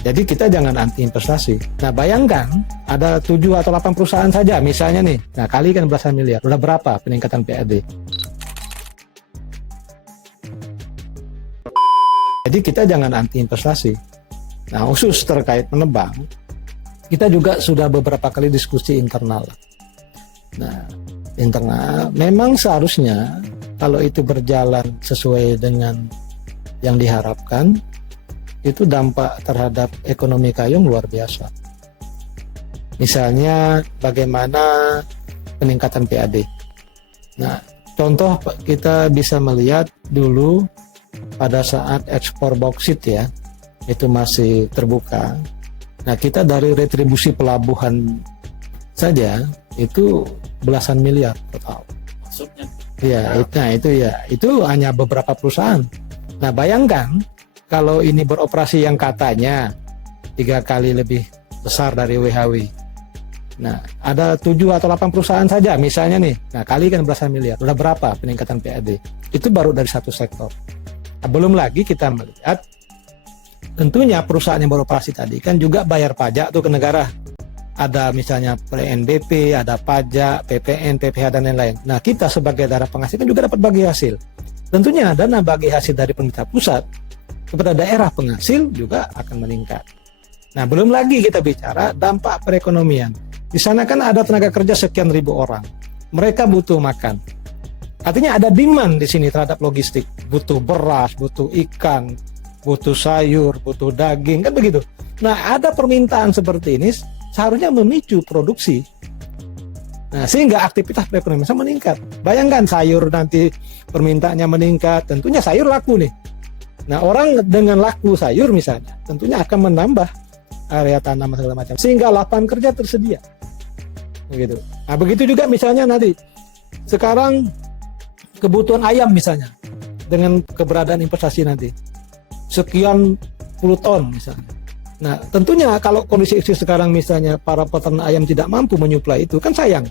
Jadi kita jangan anti investasi. Nah bayangkan ada 7 atau 8 perusahaan saja misalnya nih. Nah kalikan belasan miliar. Udah berapa peningkatan PAD? Jadi kita jangan anti investasi. Nah khusus terkait penebang, kita juga sudah beberapa kali diskusi internal. Nah internal memang seharusnya kalau itu berjalan sesuai dengan yang diharapkan, itu dampak terhadap ekonomi Kayong luar biasa. Misalnya bagaimana peningkatan PAD. Nah, contoh kita bisa melihat dulu pada saat ekspor bauksit ya, itu masih terbuka. Nah, kita dari retribusi pelabuhan saja itu belasan miliar total. Maksudnya? Ya, itu hanya beberapa perusahaan. Nah, bayangkan kalau ini beroperasi yang katanya 3 kali lebih besar dari WHW. Nah, ada 7 atau 8 perusahaan saja misalnya nih. Nah, kalikan belasan miliar. Udah berapa peningkatan PAD? Itu baru dari satu sektor. Nah, belum lagi kita melihat tentunya perusahaan yang beroperasi tadi kan juga bayar pajak tuh ke negara. Ada misalnya PNBP, ada pajak, PPN, PPH dan lain-lain. Nah, kita sebagai daerah penghasil kan juga dapat bagi hasil. Tentunya dana bagi hasil dari pemerintah pusat kepada daerah penghasil juga akan meningkat. Nah, belum lagi kita bicara dampak perekonomian. Di sana kan ada tenaga kerja sekian ribu orang. Mereka butuh makan. Artinya ada demand di sini terhadap logistik. Butuh beras, butuh ikan, butuh sayur, butuh daging, kan begitu. Nah, ada permintaan seperti ini seharusnya memicu produksi. Nah, sehingga aktivitas perekonomian meningkat. Bayangkan sayur nanti permintaannya meningkat, tentunya sayur laku nih. Nah, orang dengan laku sayur misalnya, tentunya akan menambah area tanam segala macam, sehingga lapangan kerja tersedia. Begitu. Nah, begitu juga misalnya nanti, sekarang kebutuhan ayam misalnya, dengan keberadaan investasi nanti, sekian puluh ton misalnya. Nah, tentunya kalau kondisi sekarang misalnya para peternak ayam tidak mampu menyuplai itu, kan sayang.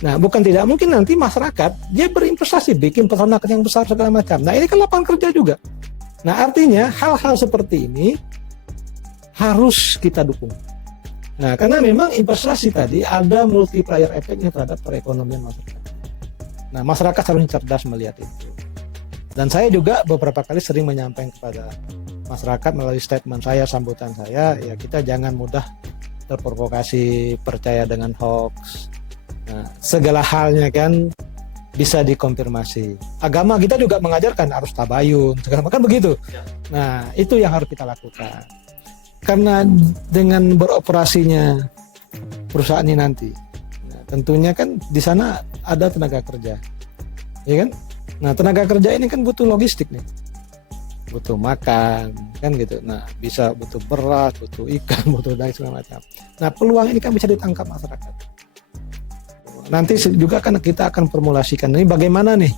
Nah, bukan tidak mungkin nanti masyarakat, dia berinvestasi, bikin peternakan yang besar segala macam. Nah, ini kan lapangan kerja juga. Nah, artinya hal-hal seperti ini harus kita dukung. Nah, karena memang investasi tadi ada multiplier efeknya terhadap perekonomian masyarakat. Nah, masyarakat harus cerdas melihat itu. Dan saya juga beberapa kali sering menyampaikan kepada masyarakat melalui statement saya, sambutan saya, ya kita jangan mudah terprovokasi, percaya dengan hoax. Nah, segala halnya kan bisa dikonfirmasi. Agama kita juga mengajarkan harus tabayun, segala macam begitu. Nah, itu yang harus kita lakukan. Karena dengan beroperasinya perusahaan ini nanti, nah, tentunya kan di sana ada tenaga kerja, ya kan? Nah, tenaga kerja ini kan butuh logistik nih, butuh makan, kan gitu. Nah, bisa butuh beras, butuh ikan, butuh daging segala macam. Nah, peluang ini kan bisa ditangkap masyarakat. Nanti juga kan kita akan formulasikan ini bagaimana nih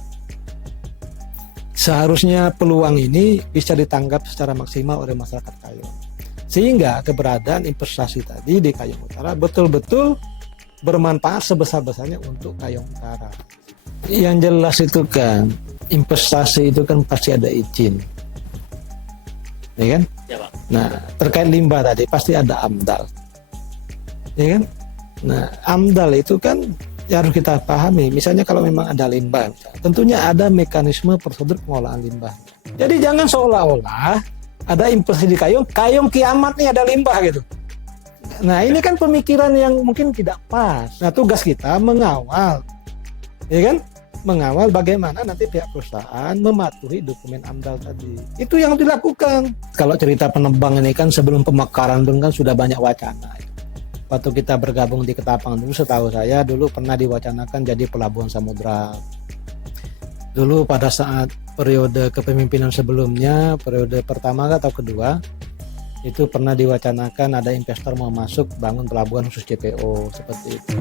seharusnya peluang ini bisa ditanggap secara maksimal oleh masyarakat Kayong, sehingga keberadaan investasi tadi di Kayong Utara betul-betul bermanfaat sebesar-besarnya untuk Kayong Utara. Yang jelas itu kan investasi itu kan pasti ada izin, ya kan? Ya, Pak. Nah, terkait limbah tadi pasti ada AMDAL, ya kan? Nah, AMDAL itu kan ya harus kita pahami. Misalnya kalau memang ada limbah, tentunya ada mekanisme prosedur pengolahan limbah. Jadi jangan seolah-olah ada investasi di Kayong kiamat nih ada limbah gitu. Nah, ini kan pemikiran yang mungkin tidak pas. Nah, tugas kita mengawal, ya kan? Mengawal bagaimana nanti pihak perusahaan mematuhi dokumen AMDAL tadi. Itu yang dilakukan. Kalau cerita penebang ini kan sebelum pemekaran pun kan sudah banyak wacana. Waktu kita bergabung di Ketapang dulu, setahu saya dulu pernah diwacanakan jadi pelabuhan samudra. Dulu pada saat periode kepemimpinan sebelumnya, periode pertama atau kedua, itu pernah diwacanakan ada investor mau masuk bangun pelabuhan khusus CPO seperti itu.